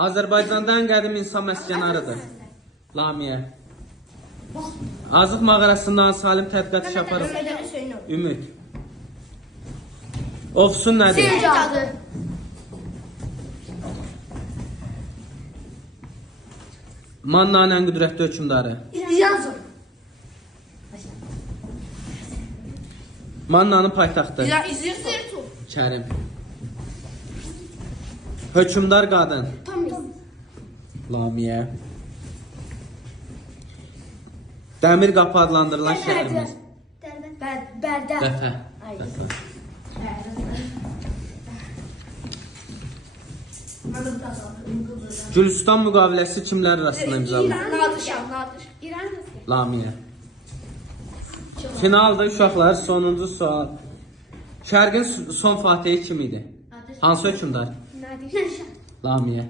Azərbaycanda ən qədim insan məskənarıdır. Lamiyə. Azıq mağarasından Salim tədqiqat iş aparıb. Ümid. Ofsun nədir? Cadı. Mannanın ən qüdrətli hökmdarı. Yazım. Mannanın paytaxtı. İzliyorsun. Kərim. Hökmdar qadın. Tam Lamiyə. Dəmir qapı adlandırılan şəhərimiz. Bərdə. Dəfə. Ay. Dəfə. Gülüstan müqaviləsi kimlər arasında imzalanıb? Nadir Nadir. İran Lamiyə. Finalda uşaqlar sonuncu sual. Şərqin son fatihi kim idi? Hansı hökmdar? Nadir. Lamiyə.